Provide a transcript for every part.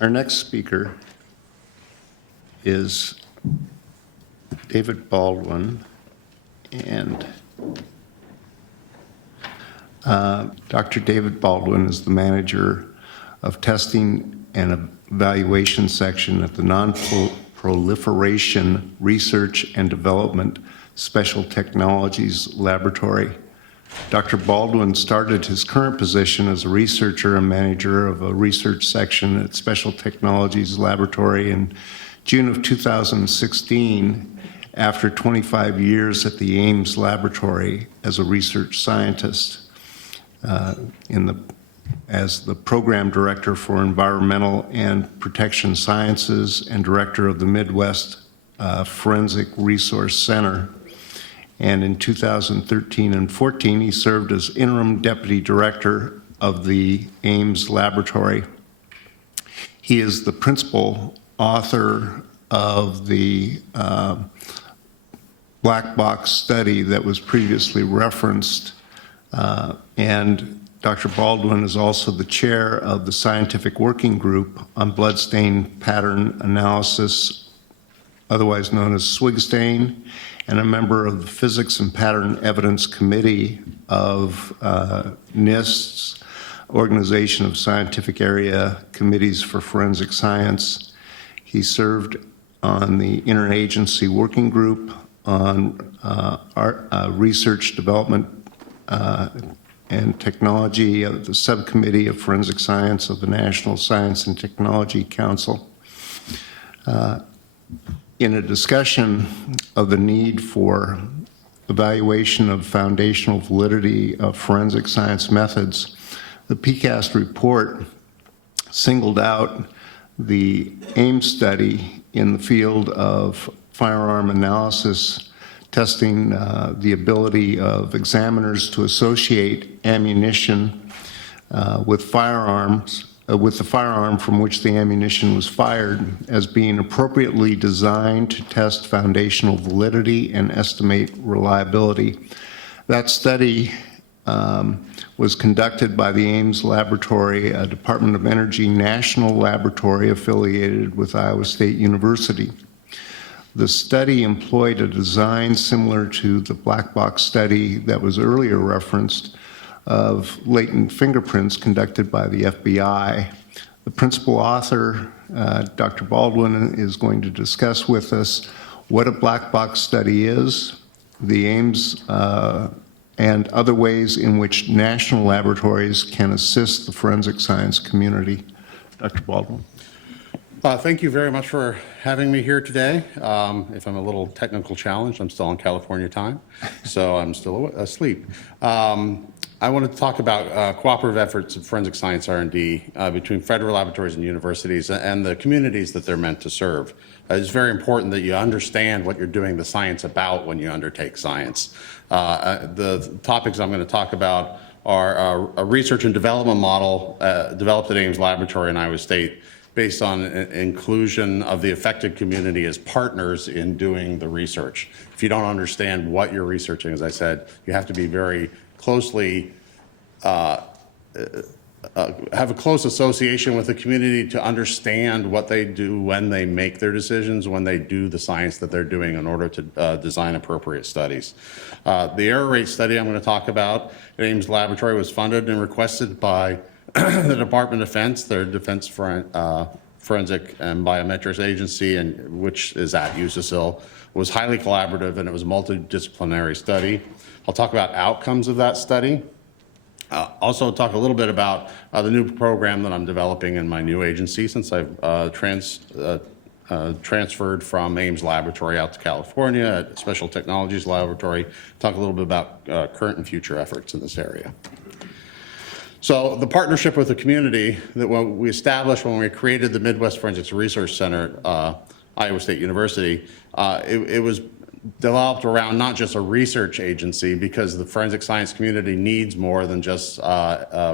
Our next speaker is David Baldwin, and Dr. David Baldwin is the manager of testing and evaluation section at the Non-Proliferation Research and Development Special Technologies Laboratory. Dr. Baldwin started his current position as a researcher and manager of a research section at Special Technologies Laboratory in June of 2016 after 25 years at the Ames Laboratory as a research scientist as the program director for environmental and protection sciences and director of the Midwest Forensic Resource Center. And in 2013 and 14, he served as interim deputy director of the Ames Laboratory. He is the principal author of the black box study that was previously referenced, and Dr. Baldwin is also the chair of the scientific working group on bloodstain pattern analysis, otherwise known as SWIG-STAIN, and a member of the Physics and Pattern Evidence Committee of NIST's Organization of Scientific Area Committees for Forensic Science. He served on the Interagency Working Group on Research Development and Technology of the Subcommittee of Forensic Science of the National Science and Technology Council. In a discussion of the need for evaluation of foundational validity of forensic science methods, the PCAST report singled out the Ames study in the field of firearm analysis, testing the ability of examiners to associate ammunition with the firearm from which the ammunition was fired as being appropriately designed to test foundational validity and estimate reliability. That study was conducted by the Ames Laboratory, a Department of Energy national laboratory affiliated with Iowa State University. The study employed a design similar to the black box study that was earlier referenced of latent fingerprints conducted by the FBI. The principal author, Dr. Baldwin, is going to discuss with us what a black box study is, the Ames and other ways in which national laboratories can assist the forensic science community. Dr. Baldwin. Thank you very much for having me here today. If I'm a little technical challenged, I'm still on California time, so I'm still asleep. I wanted to talk about cooperative efforts of forensic science R&D between federal laboratories and universities and the communities that they're meant to serve. It's very important that you understand what you're doing the science about when you undertake science. The topics I'm going to talk about are a research and development model developed at Ames Laboratory in Iowa State based on inclusion of the affected community as partners in doing the research. If you don't understand what you're researching, as I said, you have to be very closely, have a close association with the community to understand what they do when they make their decisions, when they do the science that they're doing in order to design appropriate studies. The error rate study I'm going to talk about at Ames Laboratory was funded and requested by the Department of Defense, their Defense Forensic and Biometrics Agency, and which is at USACIL, was highly collaborative, and it was a multidisciplinary study. I'll talk about outcomes of that study. Also talk a little bit about the new program that I'm developing in my new agency since I've transferred from Ames Laboratory out to California at Special Technologies Laboratory. Talk a little bit about current and future efforts in this area. So the partnership with the community that we established when we created the Midwest Forensics Research Center, Iowa State University, it was developed around not just a research agency, because the forensic science community needs more than just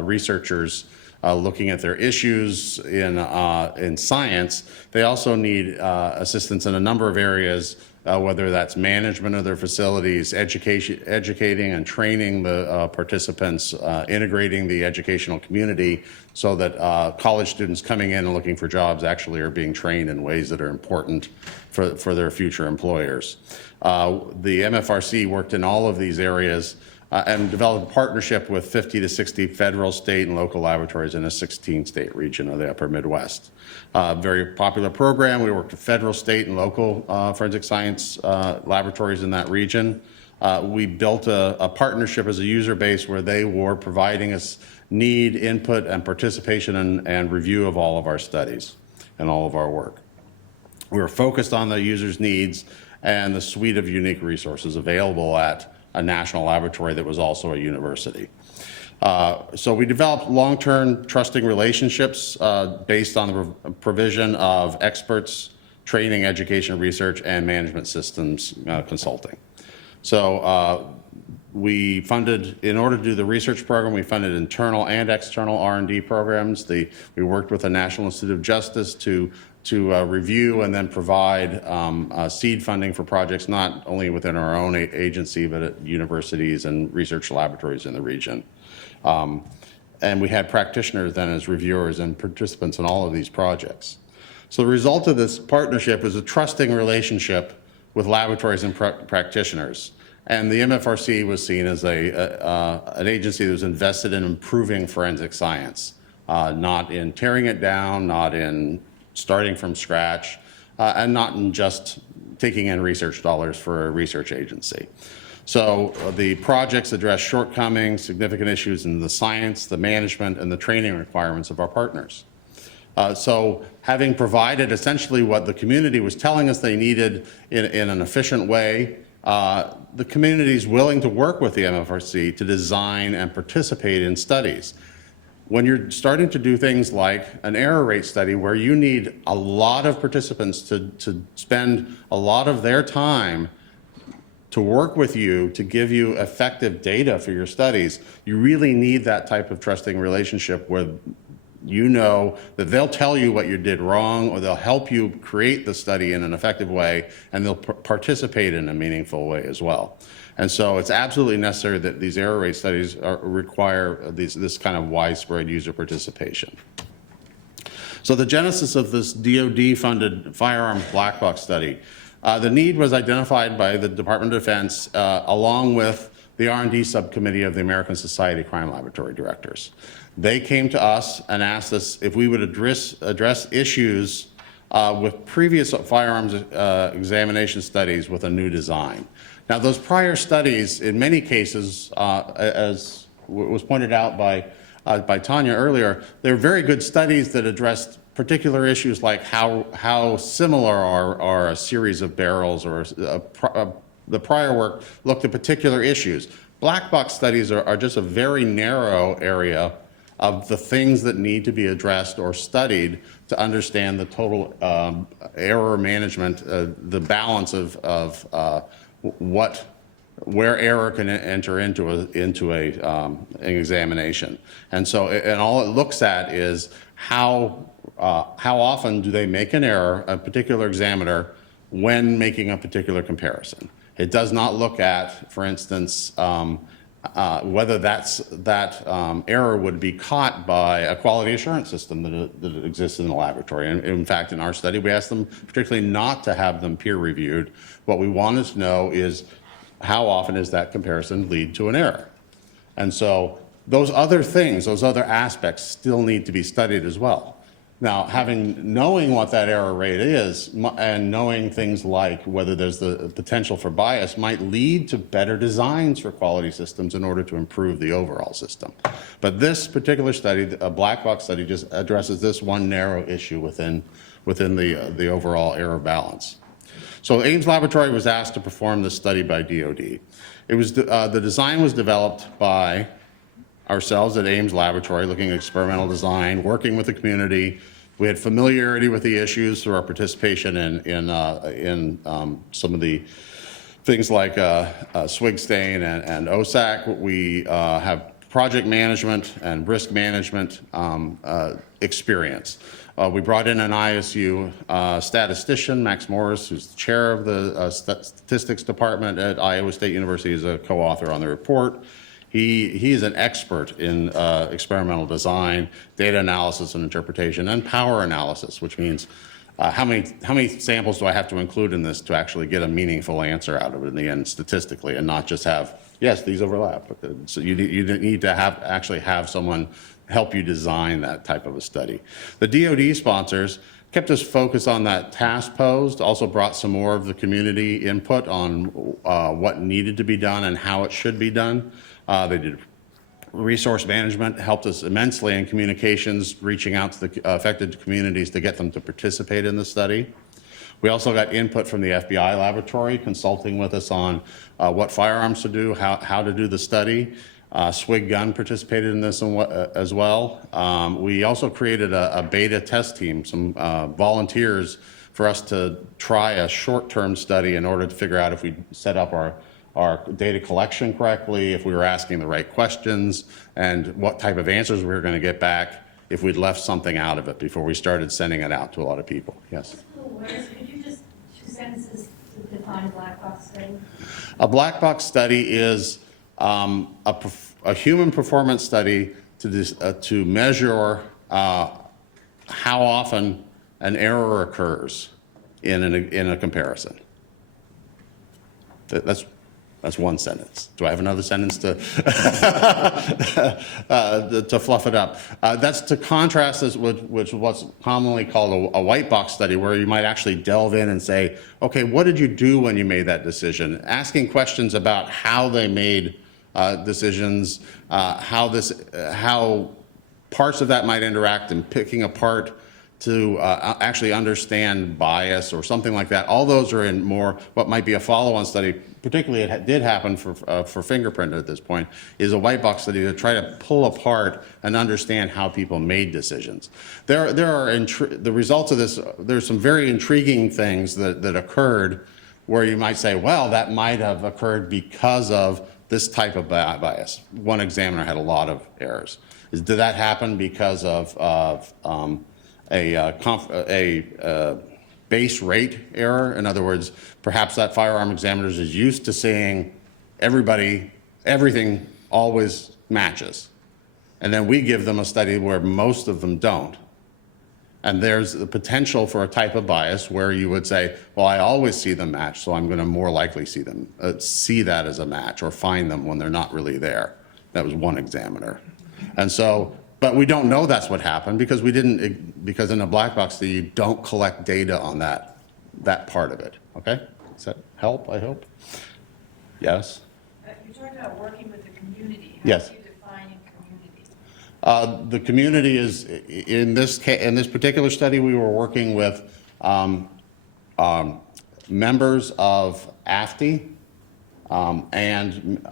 researchers looking at their issues in science. They also need assistance in a number of areas whether that's management of their facilities, educating and training the participants, integrating the educational community so that college students coming in and looking for jobs actually are being trained in ways that are important for their future employers. The MFRC worked in all of these areas and developed a partnership with 50 to 60 federal, state, and local laboratories in a 16-state region of the upper Midwest. Very popular program. We worked with federal, state, and local forensic science laboratories in that region. We built a partnership as a user base where they were providing us need, input, and participation and review of all of our studies and all of our work. We were focused on the user's needs and the suite of unique resources available at a national laboratory that was also a university. So we developed long-term trusting relationships based on the provision of experts, training, education, research, and management systems consulting. So we funded, in order to do the research program, we funded internal and external R&D programs. We worked with the National Institute of Justice to review and then provide seed funding for projects not only within our own agency, but at universities and research laboratories in the region. And we had practitioners then as reviewers and participants in all of these projects. So the result of this partnership is a trusting relationship with laboratories and practitioners. And the MFRC was seen as an agency that was invested in improving forensic science, not in tearing it down, not in starting from scratch, and not in just taking in research dollars for a research agency. So the projects address shortcomings, significant issues in the science, the management, and the training requirements of our partners. So having provided essentially what the community was telling us they needed in an efficient way, the community is willing to work with the MFRC to design and participate in studies. When you're starting to do things like an error rate study where you need a lot of participants to spend a lot of their time to work with you to give you effective data for your studies, you really need that type of trusting relationship where you know that they'll tell you what you did wrong, or they'll help you create the study in an effective way, and they'll participate in a meaningful way as well. And so it's absolutely necessary that these error rate studies require this kind of widespread user participation. So the genesis of this DoD-funded firearms black box study, the need was identified by the Department of Defense along with the R&D subcommittee of the American Society of Crime Laboratory Directors. They came to us and asked us if we would address issues with previous firearms examination studies with a new design. Now, those prior studies, in many cases, as was pointed out by Tanya earlier, they're very good studies that addressed particular issues like how similar are a series of barrels, or the prior work looked at particular issues. Black box studies are just a very narrow area of the things that need to be addressed or studied to understand the total error management, the balance of where error can enter into an examination. And so, and all it looks at is how often do they make an error, a particular examiner, when making a particular comparison. It does not look at, for instance, whether that error would be caught by a quality assurance system that exists in the laboratory. And in fact, in our study, we asked them particularly not to have them peer reviewed. What we wanted to know is how often does that comparison lead to an error? And so those other things, those other aspects still need to be studied as well. Now, knowing what that error rate is and knowing things like whether there's the potential for bias might lead to better designs for quality systems in order to improve the overall system. But this particular study, a black box study, just addresses this one narrow issue within the overall error balance. So Ames Laboratory was asked to perform this study by DoD. It was the design was developed by ourselves at Ames Laboratory, looking at experimental design, working with the community. We had familiarity with the issues through our participation in some of the things like SWIG stain and OSAC. We have project management and risk management experience. We brought in an ISU statistician, Max Morris, who's the chair of the statistics department at Iowa State University, is a co-author on the report. He is an expert in experimental design, data analysis and interpretation, and power analysis, which means how many samples do I have to include in this to actually get a meaningful answer out of it in the end statistically, and not just have, yes, these overlap. So you need to actually have someone help you design that type of a study. The DoD sponsors kept us focused on that task posed, also brought some more of the community input on what needed to be done and how it should be done. They did resource management, helped us immensely in communications, reaching out to the affected communities to get them to participate in the study. We also got input from the FBI laboratory, consulting with us on what firearms to do, how to do the study. Swig Gun participated in this as well. We also created a beta test team, some volunteers for us to try a short-term study in order to figure out if we set up our data collection correctly, if we were asking the right questions, and what type of answers we were going to get back if we'd left something out of it before we started sending it out to a lot of people. Yes? Could you just, 2 sentences to define a black box study? A black box study is a human performance study to measure how often an error occurs in a comparison. That's one sentence. Do I have another sentence to to fluff it up? That's to contrast this with what's commonly called a white box study, where you might actually delve in and say, okay, what did you do when you made that decision? Asking questions about how they made decisions, how parts of that might interact, and picking apart to actually understand bias or something like that. All those are in more what might be a follow-on study. Particularly, it did happen for fingerprint at this point, is a white box study to try to pull apart and understand how people made decisions. There are the results of this. There's some very intriguing things that occurred where you might say, well, that might have occurred because of this type of bias. One examiner had a lot of errors. Did that happen because of a base rate error? In other words, perhaps that firearm examiner is used to seeing everything always matches. And then we give them a study where most of them don't. And there's the potential for a type of bias where you would say, well, I always see them match, so I'm going to more likely see them, see that as a match or find them when they're not really there. That was one examiner. And so, but we don't know that's what happened because because in a black box study, you don't collect data on that part of it. Okay? Does that help, I hope? Yes? You talked about working with the community. Yes. How do you define community? The community is, in this particular study, we were working with members of AFTI and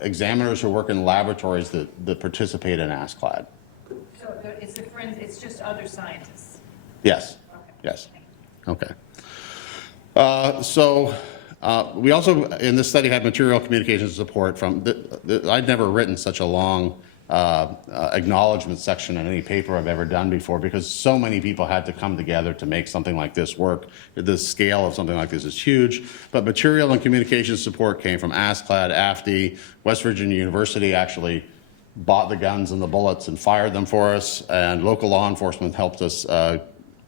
examiners who work in laboratories that participate in ASCLD. So it's just other scientists? Yes, Okay. yes. Okay. We also, in this study, had material communication support from, I'd never written such a long acknowledgement section in any paper I've ever done before because so many people had to come together to make something like this work. The scale of something like this is huge, but material and communication support came from ASCLD, AFTI, West Virginia University actually bought the guns and the bullets and fired them for us, and local law enforcement helped us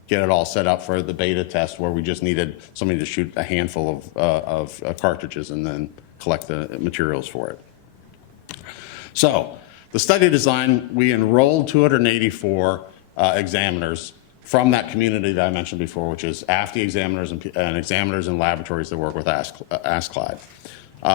get it all set up for the beta test where we just needed somebody to shoot a handful of cartridges and then collect the materials for it. So the study design, we enrolled 284 examiners from that community that I mentioned before, which is AFTI examiners and examiners in laboratories that work with ASCLD.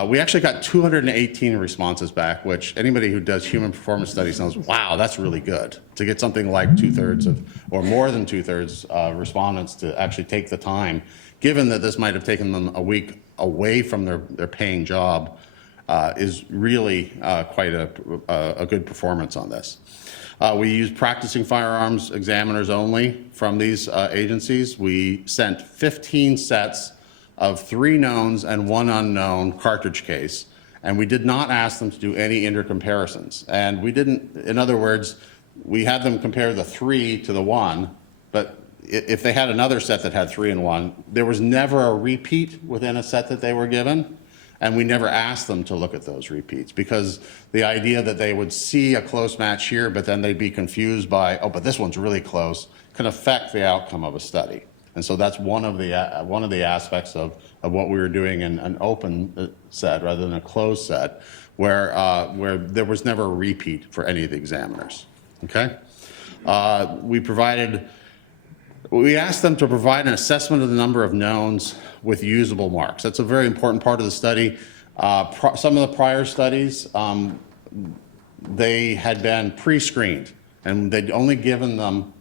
We actually got 218 responses back, which anybody who does human performance studies knows, wow, that's really good. To get something like 2/3 of, or more than 2/3 respondents to actually take the time, given that this might have taken them a week away from their paying job, is really quite a good performance on this. We used practicing firearms examiners only from these agencies. We sent 15 sets of 3 knowns and 1 unknown cartridge case, and we did not ask them to do any intercomparisons. And we didn't, in other words, we had them compare the 3 to the 1, But if they had another set that had 3 and 1, there was never a repeat within a set that they were given. And we never asked them to look at those repeats because the idea that they would see a close match here, but then they'd be confused by, oh, but this one's really close, can affect the outcome of a study. And so that's one of the aspects of what we were doing in an open set rather than a closed set, where there was never a repeat for any of the examiners. Okay, we asked them to provide an assessment of the number of knowns with usable marks. That's a very important part of the study. Some of the prior studies, they had been pre-screened, and they'd only given them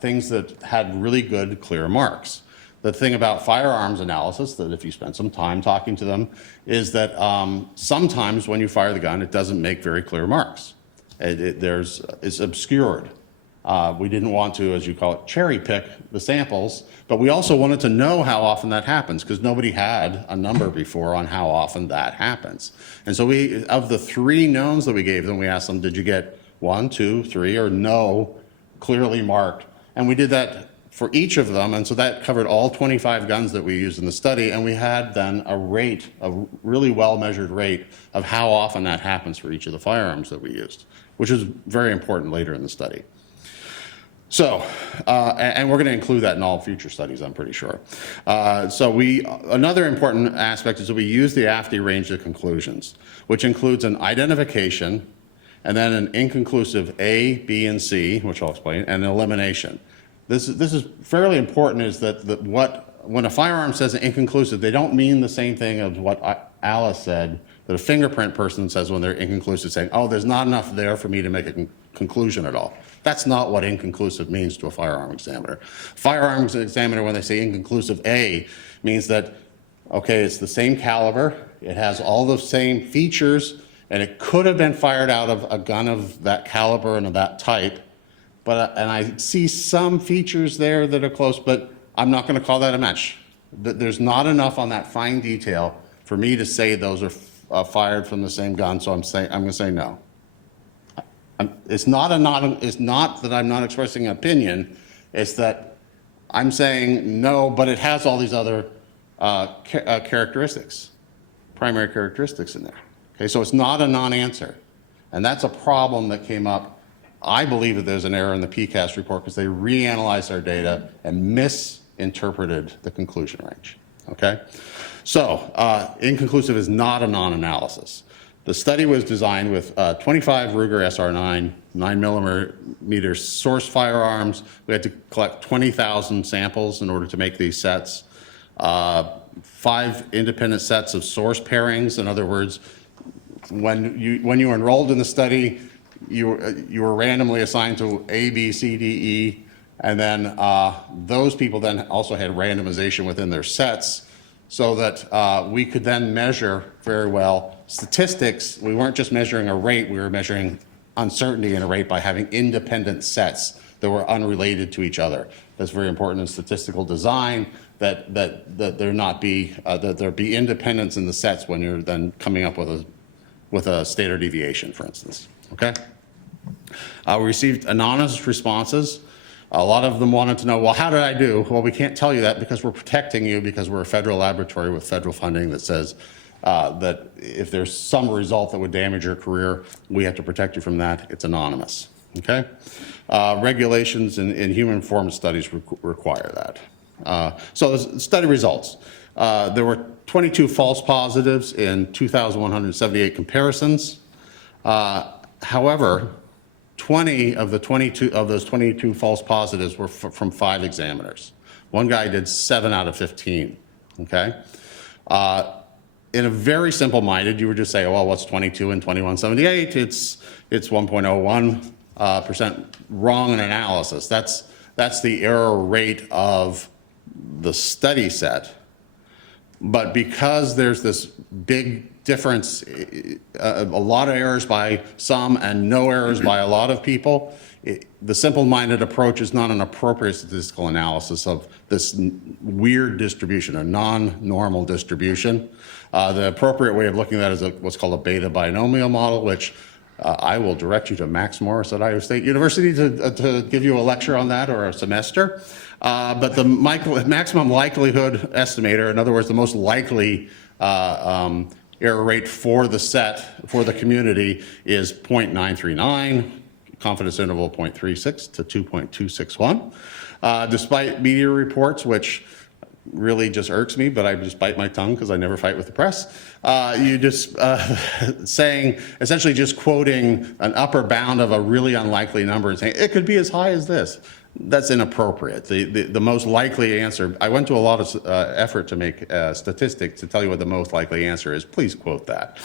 things that had really good, clear marks. The thing about firearms analysis, that if you spend some time talking to them, is that sometimes when you fire the gun, it doesn't make very clear marks. It's obscured. We didn't want to, as you call it, cherry pick the samples, but we also wanted to know how often that happens because nobody had a number before on how often that happens. And so of the 3 knowns that we gave them, we asked them, did you get 1, 2, 3, or no clearly marked? And we did that for each of them, and so that covered all 25 guns that we used in the study, and we had then a really well-measured rate of how often that happens for each of the firearms that we used, which is very important later in the study. So, and we're going to include that in all future studies, I'm pretty sure. Another important aspect is that we use the AFTE range of conclusions, which includes an identification and then an inconclusive A, B, and C, which I'll explain, and an elimination. This is fairly important, is that when a firearm says an inconclusive, they don't mean the same thing as what Alice said, that a fingerprint person says when they're inconclusive, saying, oh, there's not enough there for me to make a conclusion at all. That's not what inconclusive means to a firearm examiner. Firearms examiner, when they say inconclusive A, means that, okay, it's the same caliber, it has all the same features, and it could have been fired out of a gun of that caliber and of that type, and I see some features there that are close, but I'm not going to call that a match. There's not enough on that fine detail for me to say those are fired from the same gun, so I'm going to say no. It's not that I'm not expressing an opinion, it's that I'm saying no, but it has all these other characteristics, primary characteristics in there. Okay, so it's not a non-answer. And that's a problem that came up. I believe that there's an error in the PCAST report because they reanalyzed our data and misinterpreted the conclusion range. Okay, so inconclusive is not a non-analysis. The study was designed with 25 Ruger SR9, 9mm source firearms. We had to collect 20,000 samples in order to make these sets. 5 independent sets of source pairings. In other words, when you were enrolled in the study, you were randomly assigned to A, B, C, D, E, and then those people then also had randomization within their sets, so that we could then measure very well statistics. We weren't just measuring a rate, we were measuring uncertainty in a rate by having independent sets that were unrelated to each other. That's very important in statistical design, that there be independence in the sets when you're then coming up with a standard deviation, for instance. Okay? We received anonymous responses. A lot of them wanted to know, well, how did I do? Well, we can't tell you that because we're protecting you, because we're a federal laboratory with federal funding that says that if there's some result that would damage your career, we have to protect you from that. It's anonymous. Okay? Regulations in human performance studies require that. So the study results. There were 22 false positives in 2,178 comparisons. However, 20 of those 22 false positives were from 5 examiners. One guy did 7 out of 15. Okay. In a very simple-minded, you would just say, oh, well, what's 22 and 2178? It's 1.01% wrong in analysis. That's the error rate of the study set. But because there's this big difference, a lot of errors by some and no errors by a lot of people, the simple-minded approach is not an appropriate statistical analysis of this weird distribution, a non-normal distribution. The appropriate way of looking at it is what's called a beta binomial model, which I will direct you to Max Morris at Iowa State University to give you a lecture on that, or a semester. But the maximum likelihood estimator, in other words, the most likely error rate for the set, for the community, is 0.939, confidence interval 0.36 to 2.261. Despite media reports, which really just irks me, but I just bite my tongue because I never fight with the press. You just saying, essentially just quoting an upper bound of a really unlikely number and saying, it could be as high as this. That's inappropriate. The most likely answer, I went to a lot of effort to make statistics to tell you what the most likely answer is. Please quote that.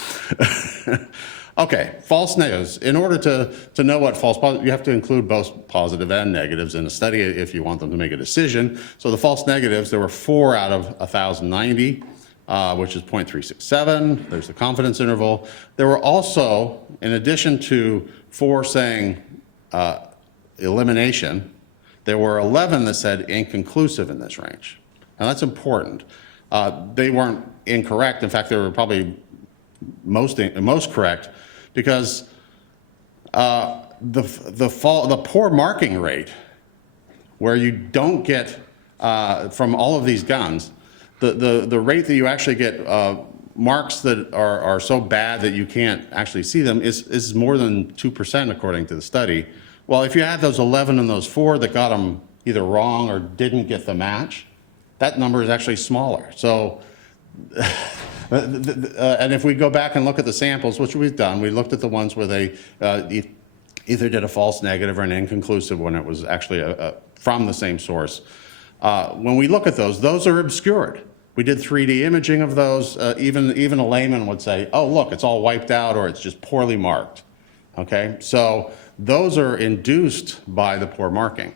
Okay, false negatives. In order to know what false positive, you have to include both positive and negatives in a study if you want them to make a decision. So the false negatives, there were 4 out of 1,090, which is 0.367. There's the confidence interval. There were also, in addition to 4 saying elimination, there were 11 that said inconclusive in this range. Now that's important. They weren't incorrect. In fact, they were probably most correct, because the poor marking rate, where you don't get from all of these guns, the rate that you actually get marks that are so bad that you can't actually see them is more than 2% according to the study. Well, if you add those 11 and those 4 that got them either wrong or didn't get the match, that number is actually smaller. So, and if we go back and look at the samples, which we've done, we looked at the ones where they either did a false negative or an inconclusive when it was actually from the same source. When we look at those are obscured. We did 3D imaging of those. Even a layman would say, oh, look, it's all wiped out, or it's just poorly marked. Okay, so those are induced by the poor marking.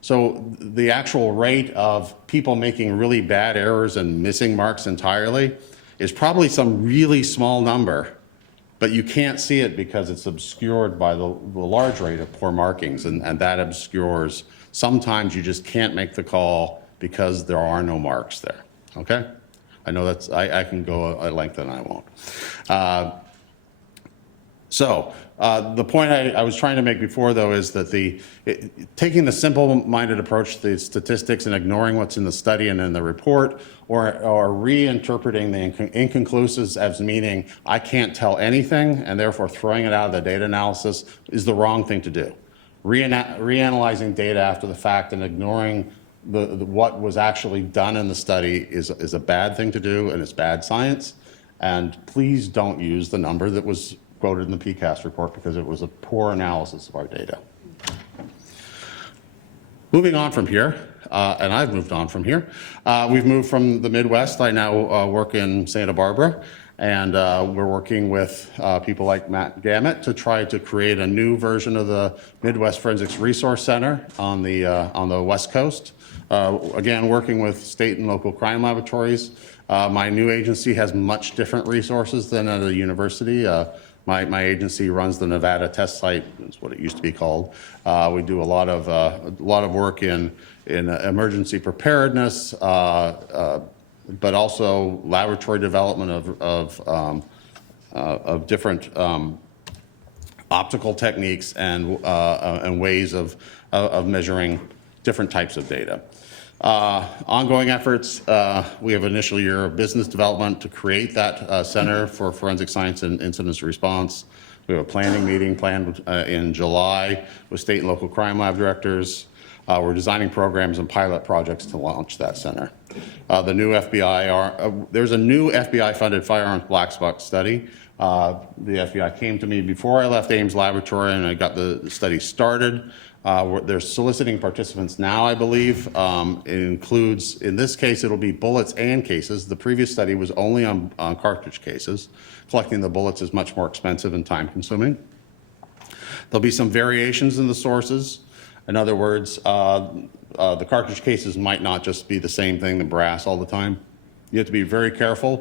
So the actual rate of people making really bad errors and missing marks entirely is probably some really small number, but you can't see it because it's obscured by the large rate of poor markings, and that obscures. Sometimes you just can't make the call because there are no marks there, okay? I know that's, I can go at length and I won't. The point I was trying to make before, though, is that taking the simple-minded approach to the statistics and ignoring what's in the study and in the report, or reinterpreting the inconclusives as meaning I can't tell anything and therefore throwing it out of the data analysis, is the wrong thing to do. Reanalyzing data after the fact and ignoring what was actually done in the study is a bad thing to do, and it's bad science. And please don't use the number that was quoted in the PCAST report, because it was a poor analysis of our data. Moving on from here, and I've moved on from here. We've moved from the Midwest. I now work in Santa Barbara, and we're working with people like Matt Gamet to try to create a new version of the Midwest Forensics Resource Center on the West Coast. Again, working with state and local crime laboratories. My new agency has much different resources than at a university. My agency runs the Nevada test site. That's what it used to be called. We do a lot of work in emergency preparedness, but also laboratory development of different optical techniques and ways of measuring different types of data. Ongoing efforts, we have an initial year of business development to create that Center for Forensic Science and Incident Response. We have a planning meeting planned in July with state and local crime lab directors. We're designing programs and pilot projects to launch that center. The new FBI, there's a new FBI-funded firearms black spot study. The FBI came to me before I left Ames Laboratory, and I got the study started. They're soliciting participants now, I believe. It includes, in this case, it'll be bullets and cases. The previous study was only on cartridge cases. Collecting the bullets is much more expensive and time consuming. There'll be some variations in the sources. In other words, the cartridge cases might not just be the same thing, the brass all the time. You have to be very careful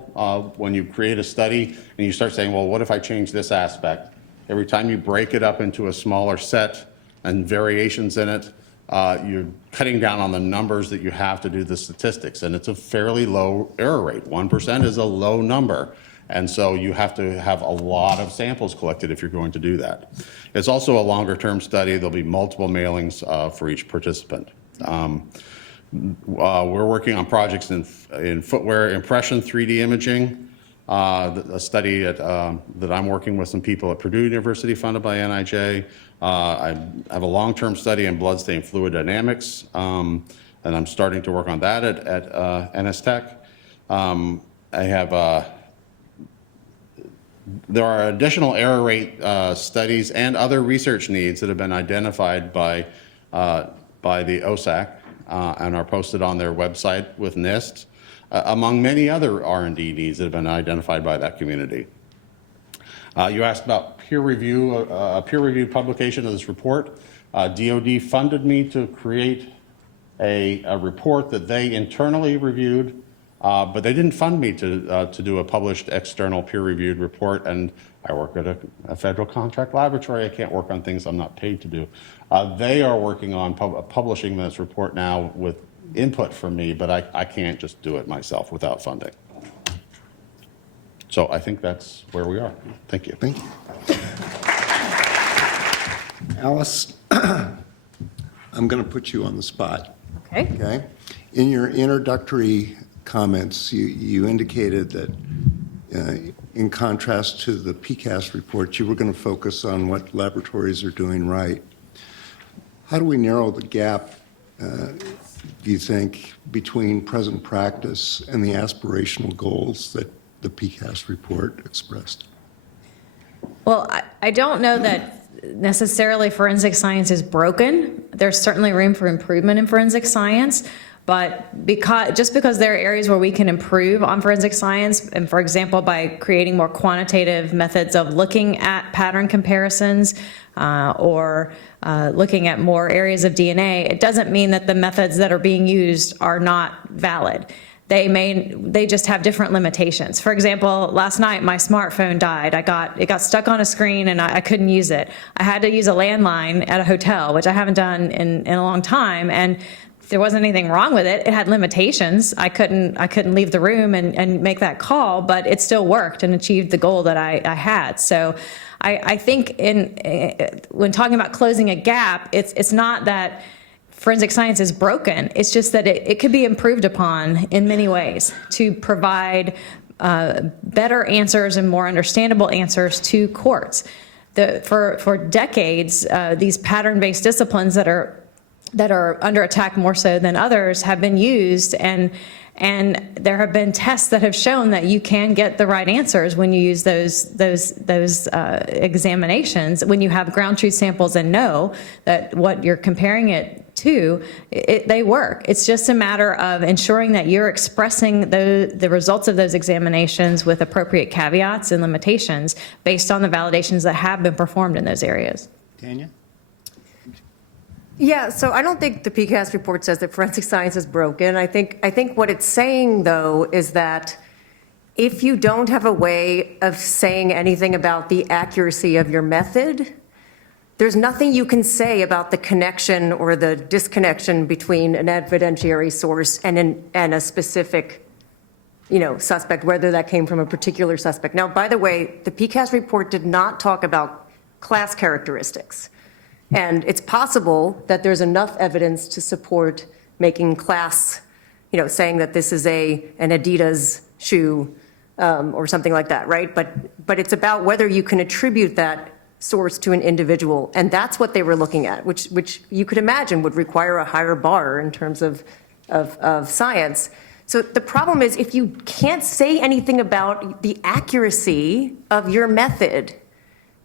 when you create a study and you start saying, well, what if I change this aspect? Every time you break it up into a smaller set and variations in it, you're cutting down on the numbers that you have to do the statistics, and it's a fairly low error rate. 1% is a low number, And so you have to have a lot of samples collected if you're going to do that. It's also a longer-term study. There'll be multiple mailings for each participant. We're working on projects in footwear impression, 3D imaging, a study that I'm working with some people at Purdue University funded by NIJ. I have a long-term study in bloodstained fluid dynamics, and I'm starting to work on that at NSTech. There are additional error rate studies and other research needs that have been identified by the OSAC and are posted on their website with NIST, among many other R&D needs that have been identified by that community. You asked about peer review, a peer-reviewed publication of this report. DoD funded me to create a report that they internally reviewed, but they didn't fund me to do a published external peer-reviewed report, and I work at a federal contract laboratory. I can't work on things I'm not paid to do. They are working on publishing this report now with input from me, but I can't just do it myself without funding. So I think that's where we are. Thank you. Thank you. Alice, I'm going to put you on the spot. Okay. Okay? In your introductory comments, you indicated that in contrast to the PCAST report, you were going to focus on what laboratories are doing right. How do we narrow the gap, do you think, between present practice and the aspirational goals that the PCAST report expressed? Well, I don't know that necessarily forensic science is broken. There's certainly room for improvement in forensic science, but just because there are areas where we can improve on forensic science, and for example, by creating more quantitative methods of looking at pattern comparisons or looking at more areas of DNA, it doesn't mean that the methods that are being used are not valid. They just have different limitations. For example, last night my smartphone died. It got stuck on a screen and I couldn't use it. I had to use a landline at a hotel, which I haven't done in a long time, and there wasn't anything wrong with it. It had limitations. I couldn't leave the room and make that call, but it still worked and achieved the goal that I had. So I think when talking about closing a gap, it's not that forensic science is broken. It's just that it could be improved upon in many ways to provide better answers and more understandable answers to courts. For decades, these pattern-based disciplines that are under attack more so than others have been used, and there have been tests that have shown that you can get the right answers when you use those examinations, when you have ground truth samples and know that what you're comparing it to, they work. It's just a matter of ensuring that you're expressing the results of those examinations with appropriate caveats and limitations based on the validations that have been performed in those areas. Tanya? Yeah, so I don't think the PCAST report says that forensic science is broken. I think what it's saying, though, is that if you don't have a way of saying anything about the accuracy of your method, there's nothing you can say about the connection or the disconnection between an evidentiary source and a specific, suspect, whether that came from a particular suspect. Now, by the way, the PCAST report did not talk about class characteristics. And it's possible that there's enough evidence to support making class, saying that this is an Adidas shoe or something like that, right? But it's about whether you can attribute that source to an individual. And that's what they were looking at, which you could imagine would require a higher bar in terms of science. So the problem is if you can't say anything about the accuracy of your method,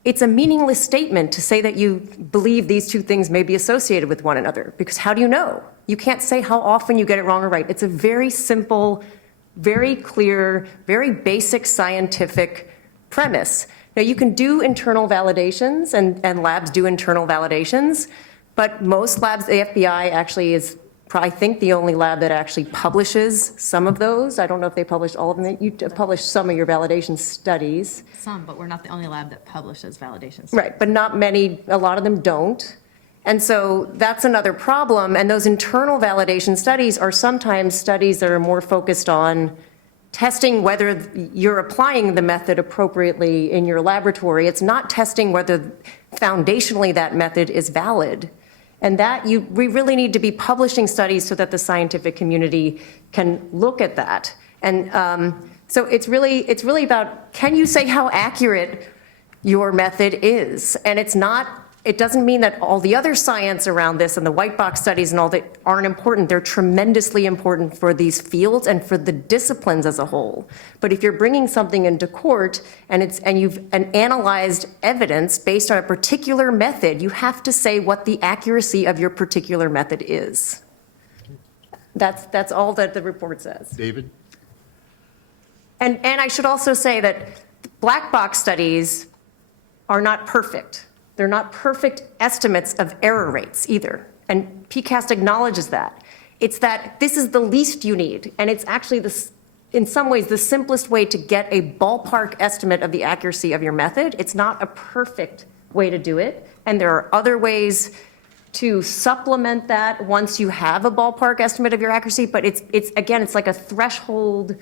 it's a meaningless statement to say that you believe these two things may be associated with one another, because how do you know? You can't say how often you get it wrong or right. It's a very simple, very clear, very basic scientific premise. Now, you can do internal validations, and labs do internal validations, but most labs, the FBI actually is, I think, the only lab that actually publishes some of those. I don't know if they publish all of them. You publish some of your validation studies. Some, but we're not the only lab that publishes validations. Right, but not many, a lot of them don't. And so that's another problem. And those internal validation studies are sometimes studies that are more focused on testing whether you're applying the method appropriately in your laboratory. It's not testing whether foundationally that method is valid. And we really need to be publishing studies so that the scientific community can look at that. And so it's really about, can you say how accurate your method is? And it doesn't mean that all the other science around this and the white box studies and all that aren't important. They're tremendously important for these fields and for the disciplines as a whole. But if you're bringing something into court and you've analyzed evidence based on a particular method, you have to say what the accuracy of your particular method is. That's all that the report says. David? And I should also say that black box studies are not perfect. They're not perfect estimates of error rates either. And PCAST acknowledges that. It's that this is the least you need. And it's actually, in some ways, the simplest way to get a ballpark estimate of the accuracy of your method. It's not a perfect way to do it. And there are other ways to supplement that once you have a ballpark estimate of your accuracy. But it's like a threshold.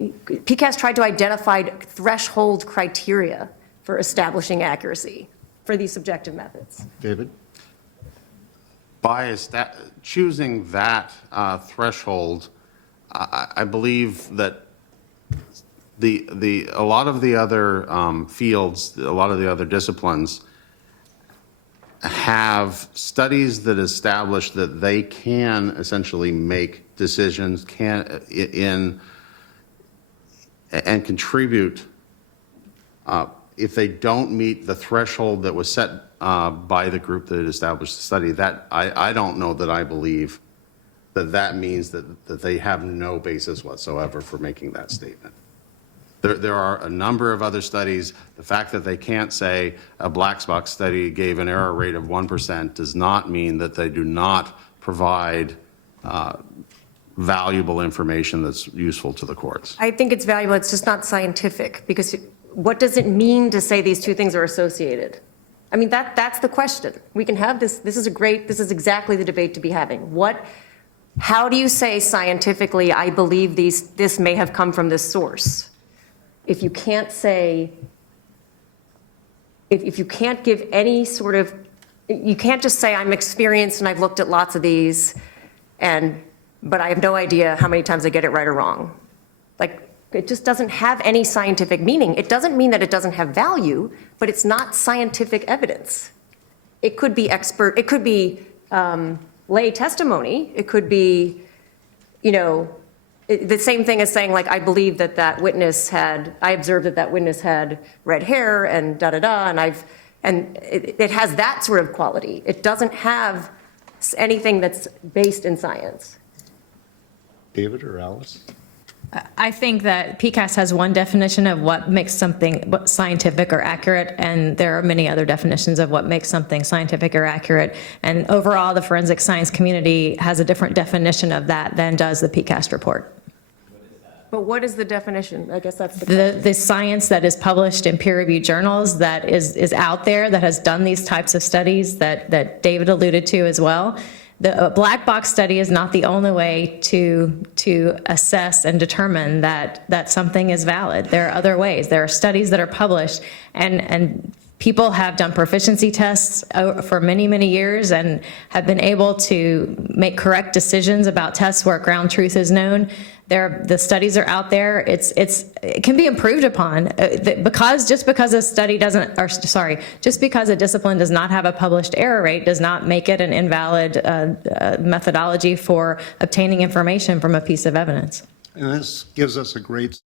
PCAST tried to identify threshold criteria for establishing accuracy for these subjective methods. David? By choosing that threshold, I believe that a lot of the other fields, a lot of the other disciplines have studies that establish that they can essentially make decisions, and contribute if they don't meet the threshold that was set by the group that established the study. That I don't know that I believe that means that they have no basis whatsoever for making that statement. There are a number of other studies. The fact that they can't say a black box study gave an error rate of 1% does not mean that they do not provide valuable information that's useful to the courts. I think it's valuable. It's just not scientific, because what does it mean to say these two things are associated? I mean, that's the question. We can have this. This is exactly the debate to be having. How do you say scientifically, I believe this may have come from this source? If you can't say, if you can't give any sort of, you can't just say, I'm experienced and I've looked at lots of these, but I have no idea how many times I get it right or wrong. Like, it just doesn't have any scientific meaning. It doesn't mean that it doesn't have value, but it's not scientific evidence. It could be lay testimony. It could be, the same thing as saying, like, I believe I observed that witness had red hair and da-da-da, and it has that sort of quality. It doesn't have anything that's based in science. David or Alice? I think that PCAST has one definition of what makes something scientific or accurate, and there are many other definitions of what makes something scientific or accurate. And overall, the forensic science community has a different definition of that than does the PCAST report. But what is the definition? I guess that's the question. The science that is published in peer-reviewed journals that is out there, that has done these types of studies that David alluded to as well. The black box study is not the only way to assess and determine that something is valid. There are other ways. There are studies that are published, and people have done proficiency tests for many, many years and have been able to make correct decisions about tests where ground truth is known. The studies are out there. It can be improved upon just because a discipline does not have a published error rate does not make it an invalid methodology for obtaining information from a piece of evidence. And this gives us a great